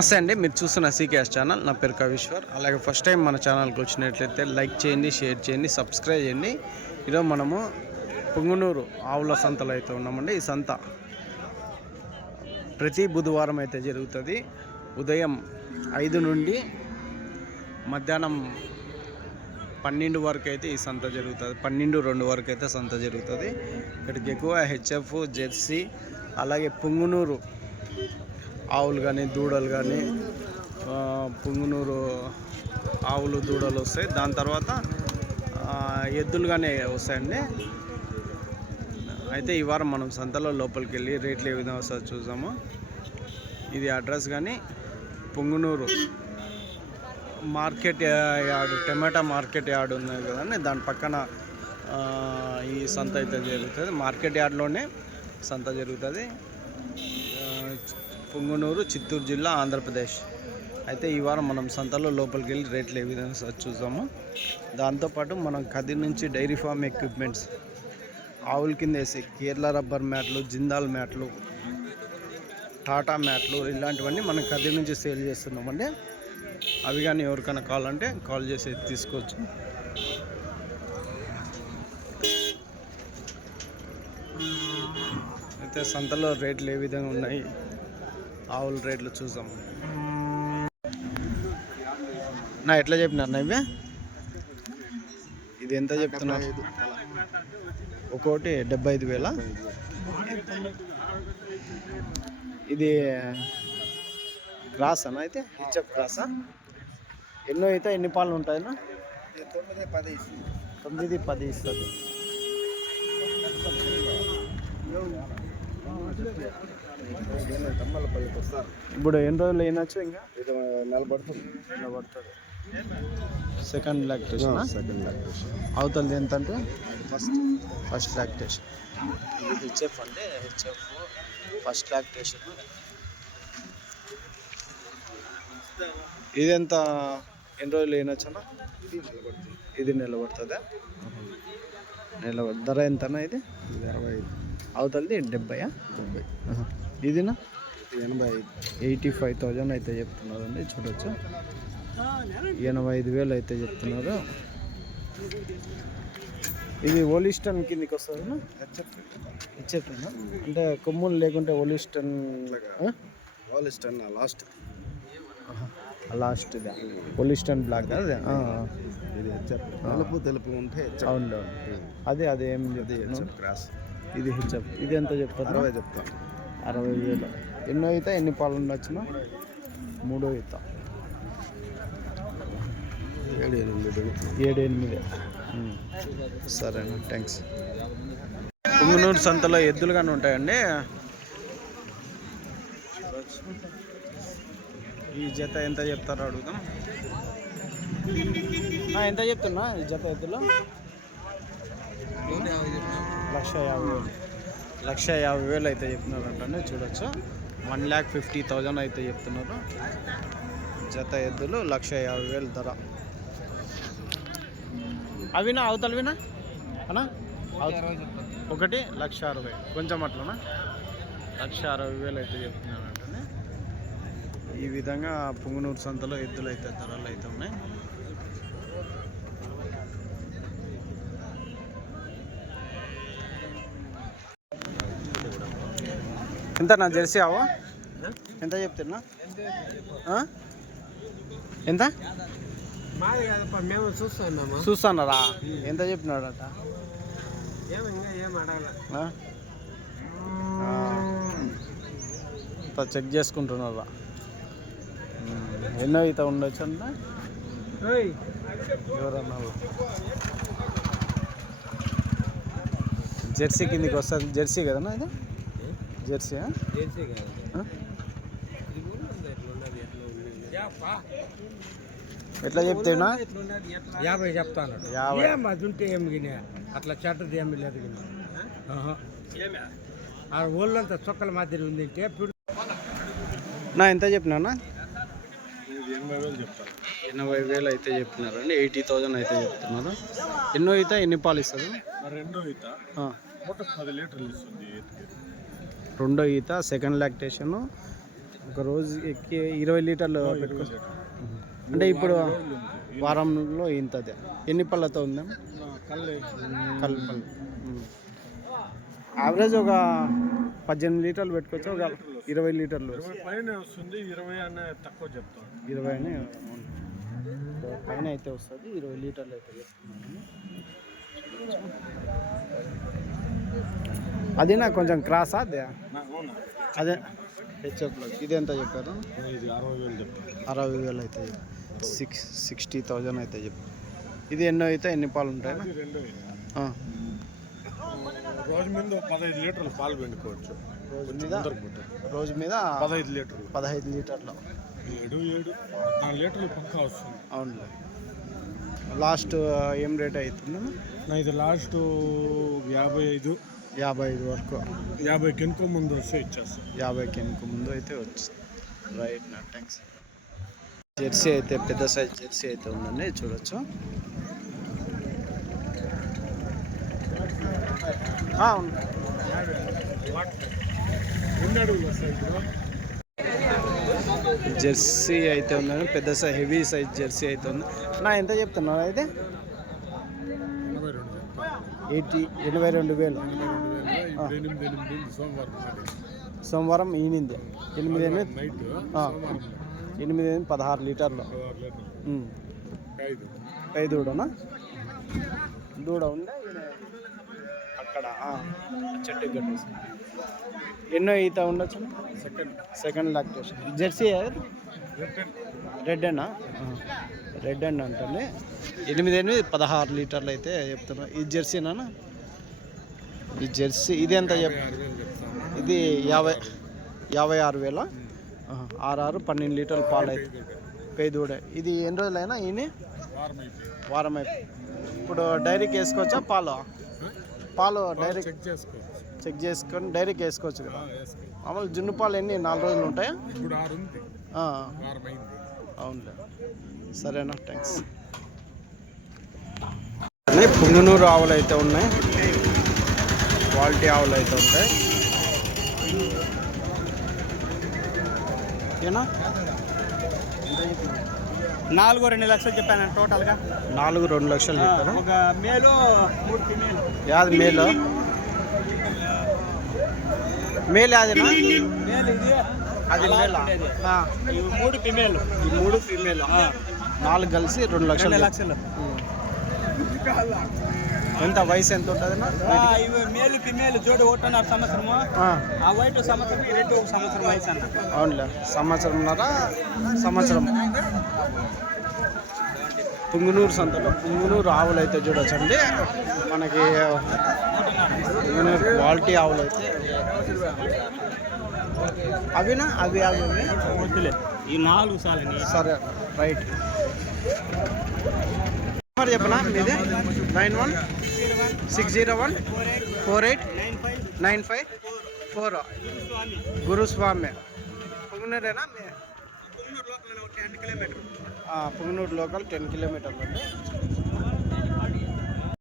నమస్తే అండి. మీరు చూస్తున్న సీకేఎస్ ఛానల్. నా పేరు కవీశ్వర్. అలాగే ఫస్ట్ టైం మన ఛానల్కి వచ్చినట్లయితే లైక్ చేయండి షేర్ చేయండి సబ్స్క్రైబ్ చేయండి. ఈరోజు మనము పొంగునూరు ఆవుల సంతలో అయితే ఉన్నామండి. ఈ సంత ప్రతి బుధవారం అయితే జరుగుతుంది. ఉదయం ఐదు నుండి మధ్యాహ్నం పన్నెండు వరకు అయితే ఈ సంత జరుగుతుంది. పన్నెండు రెండు వరకు అయితే సంత జరుగుతుంది. ఇక్కడికి ఎక్కువ హెచ్ఎఫ్ జెర్సీ అలాగే పొంగునూరు ఆవులు కానీ దూడలు కానీ పుంగునూరు ఆవులు దూడలు వస్తాయి. దాని తర్వాత ఎద్దులు కానీ వస్తాయండి. అయితే ఈ వారం మనం సంతలో లోపలికి వెళ్ళి రేట్లు ఏ విధంగా వస్తుందో చూసాము ఇది అడ్రస్ కానీ Punganur market yard tomato market yard ఉంది కదండి. దాని పక్కన ఈ సంత అయితే జరుగుతుంది. మార్కెట్ యార్డ్లోనే సంత జరుగుతుంది. పొంగునూరు చిత్తూరు జిల్లా ఆంధ్రప్రదేశ్. అయితే ఈ వారం మనం సంతలో లోపలికి వెళ్ళి రేట్లు ఏ విధంగా స- చూద్దాము. దాంతోపాటు మనం కది నుంచి డైరీ ఫామ్ ఎక్విప్మెంట్స్ ఆవుల కింద వేసి కేరళ రబ్బర్ మ్యాట్లు జిందాల్ మ్యాట్లు టాటా మ్యాట్లు ఇలాంటివన్నీ మనం కది నుంచి సేల్ చేస్తున్నామండి. అవి కానీ ఎవరికైనా కావాలంటే కాల్ చేసి తీసుకోవచ్చు. అయితే సంతలో రేట్లు ఏ విధంగా ఉన్నాయి? ఆవుల రేట్లు చూద్దాం. నా ఎట్లా చెప్పినారు నా ఇవి ఇది ఎంత చెప్తున్నారు ఒక్కోటి డెబ్బై ఐదు వేల. ఇది క్రాస్ అన్న అయితే? హెచ్ఎఫ్ క్రాసా ఎన్నో అయితే ఎన్ని పాలు ఉంటాయన్నా తొమ్మిది పది తొమ్మిది పది ఇస్తుంది. తమ్మల పల్లికి వస్తారు ఇప్పుడు ఎన్ని రోజులు అయినచ్చు ఇంకా? ఇది నిలబడుతుంది. నిలబడుతుంది. సెకండ్ లాక్టేషన్ సెకండ్ లాక్టేషన్ అవతలది ఎంత అంటే ఫస్ట్ ఫస్ట్ లాక్టేషన్ హెచ్ఎఫ్ అంటే హెచ్ఎఫ్ ఫస్ట్ లాక్టేషన్ ఇది ఎంత? ఎన్ని రోజులు అయినచ్చనా ఇది నిలబడుతుంది. ఇది నిలబడుతుందా? నిలబడి ధర ఎంతనా ఇది? ఇది అరవై ఐదు. అవతలది డెబ్బయా? డెబ్బై. ఇదినా? ఇది ఎనభై ఎయిటీ ఫైవ్ థౌజండ్ అయితే చెప్తున్నారండి చూడొచ్చు ఎనభై ఐదు వేలు అయితే చెప్తున్నారు? ఇది ఓలిస్టన్ కిందికి వస్తుందా హెచ్ఎఫ్ ఇచ్చేస్తున్నా అంటే కొమ్ములు లేకుంటే ఓలిస్టన్ ఇష్టం లాస్ట్ లాస్ట్ ఓలిస్టన్ బ్లాక్ అదే? తెలుపు తెలుపు ఉంటే అవును అదే అదే ఏం క్రాస్. ఇది హెచ్ఎఫ్. ఇది ఎంత చెప్తారు? అరవై చెప్తాను. అరవై వేలు. ఎన్నో అయితే ఎన్ని పాలు ఉండొచ్చునా మూడో ఈత. ఏడు ఎనిమిది ఏడు ఎనిమిది. సరేనా థ్యాంక్స్. పుంగనూరు సంతలో ఎద్దులు కానీ ఉంటాయండి. ఈ జత ఎంత చెప్తారో అడుగుదాం. ఎంత చెప్తున్నా ఈ జత ఎద్దులు? లక్ష యాభై లక్ష యాభై వేలు అయితే చెప్తున్నారంటే చూడొచ్చు. వన్ ల్యాక్ ఫిఫ్టీ థౌజండ్ అయితే చెప్తున్నారు. జత ఎద్దులు లక్ష యాభై వేలు ధర. అవినా అవతలవినా? అనా? ఒకటి లక్ష అరవై. కొంచెం అట్లనా? లక్ష అరవై వేలు అయితే చెప్తున్నాను అంటే ఈ విధంగా పుంగనూరు సంతలో ఎద్దులు అయితే ధరలు అయితే ఉన్నాయి. ఎంత నా జెర్సీ ఆవా? ఎంత చెప్తున్నా? ఎంత? మేము చూస్తున్నారా ఎంత చెప్పినాడట? చెక్ చేసుకుంటున్నారా? ఎన్నో ఈత ఉండొచ్చు అంట? ఎవరన్నా? జెర్సీ కిందికి వస్తుంది. జెర్సీ కదన్నా ఇది? జెర్సీ ఉంది ఎట్లా చెప్తేనా? యాభై చెప్తాను యాభై. ఏం అది ఉంటే ఏమి గిన అట్లా చెడ్డది ఏమి లేదు గిన. ఆ ఒళ్ళంతా చొక్కల మాదిరి ఉంది అంటే నా ఎంత చెప్పినానా ఎనభై వేలు చెప్తాను. ఎనభై వేలు అయితే చెప్తున్నారండి. ఎయిటీ థౌజండ్ అయితే చెప్తున్నారు. ఎన్నో ఈత ఎన్ని పాలు ఇస్తుంది రెండో ఈత. పది లీటర్లు ఇస్తుంది రెండో ఈత సెకండ్ లాక్టేషన్ ఒక రోజు ఎక్కి ఇరవై లీటర్లు పెట్టుకో అంటే ఇప్పుడు వారంలో ఇంతదే ఎన్ని పళ్ళతో ఉందా? కళ్ళు. పళ్ళు యావరేజ్ ఒక పద్దెనిమిది లీటర్లు పెట్టుకోవచ్చు ఒక ఇరవై లీటర్లు. పైన వస్తుంది ఇరవై అనే తక్కువ చెప్తాను ఇరవై అని. పైన అయితే వస్తుంది ఇరవై లీటర్లు అయితే చెప్తున్నాను అది నాకు కొంచెం క్రాసా? అదే. అదే. హెచ్ఎఫ్లో. ఇది ఎంత చెప్పారు? ఇది అరవై వేలు అయితే సిక్స్ సిక్స్టీ థౌజండ్ అయితే చెప్పు. ఇది ఎన్నో అయితే ఎన్ని పాలు ఉంటాయి. రోజు మీద పదహైదు లీటర్లు పాలు పిండుకోవచ్చు. రోజు మీద? రోజు మీద? పదహైదు లీటర్లు. పదహైదు లీటర్లు. ఏడు ఏడు నాలుగు లీటర్లు పక్కా వస్తుంది. అవునులే. లాస్ట్ ఏం రేట్ అవుతుంది? ఇది లాస్ట్ యాభై ఐదు. యాభై ఐదు వరకు. యాభై కెనుకో ముందు వస్తే ఇచ్చేస్తాను యాభై కిందకు ముందు అయితే వచ్చింది రైట్ నా థ్యాంక్స్ జెర్సీ అయితే పెద్ద సైజ్ జెర్సీ అయితే ఉందండి చూడొచ్చు. జెర్సీ అయితే ఉందండి పెద్ద సైజ్ హెవీ సైజ్ జెర్సీ అయితే ఉంది. నా ఎంత చెప్తున్నారు అయితే? ఎయిటీ ఎనభై రెండు వేలు. సోమవారం ఈనింది. ఎనిమిది ఎనిమిది ఎనిమిది ఎనిమిది పదహారు లీటర్లు. కై దూడనా? దూడ ఉందా? అక్కడ చెట్టు కట్టేసి ఎన్నో ఈత ఉండొచ్చు? Second. Second lactation. Jersey. Red అన్నా? రెడ్ అండ్ అంటుంది ఎనిమిది ఎనిమిది పదహారు లీటర్లు అయితే చెప్తున్నా. ఈ జెర్సీనా ఈ జెర్సీ. ఇది ఎంత ఇది యాభై యాభై ఆరు వేల. ఆరు ఆరు పన్నెండు లీటర్ల పాలు అయితే. కై దూడ ఇది ఎన్ని రోజులైనా ఈయన వారం అయిపోయింది వారం అయిపోయి ఇప్పుడు డైరీకి వేసుకోవచ్చా పాలు? పాలు డైరీ చెక్ చేసుకొని డైరీకి వేసుకోవచ్చు కదా. మామూలు జున్ను పాలు ఎన్ని? నాలుగు రోజులు ఉంటాయా? అవునులే. సరేనా థ్యాంక్స్ పుంగునూరు ఆవులు అయితే ఉన్నాయి. క్వాలిటీ ఆవులు అయితే ఉంటాయి. ఏనా? నాలుగు రెండు లక్షలు చెప్పాను టోటల్గా. నాలుగు రెండు లక్షలు చెప్పారు? ఒక మేలు యాది మేలు? మేలు యాదినా? మేలు ఇది. అది మేలా మూడు ఫిమేల్ ఈ మూడు ఫీమేల్ నాలుగు కలిసి రెండు లక్షలు. లక్షలు. ఎంత వయసు ఎంత ఇవి మేలు ఫిమేల్ జోడి ఒకటిన్నర సంవత్సరము? ఆ, వైట్ సంవత్సరం రెండు ఒక సంవత్సరం వయసు అన్న. అవునులే. సంవత్సరంన్నర సంవత్సరం. పుంగునూరు సంతలో. పుంగునూరు ఆవులు అయితే చూడొచ్చండి. మనకి పుంగునూరు క్వాలిటీ ఆవులు అయితే అవినా? అవి అవి? వద్దులే. ఈ నాలుగు సార్లు సరే రైట్. నెంబర్ చెప్పనా? మీది? Nine one six zero one four eight nine five nine five four స్వామి. గురుస్వామి పుంగునూరేనా? మీ ten kilometer Punganur local ten కిలోమీటర్లు అండి.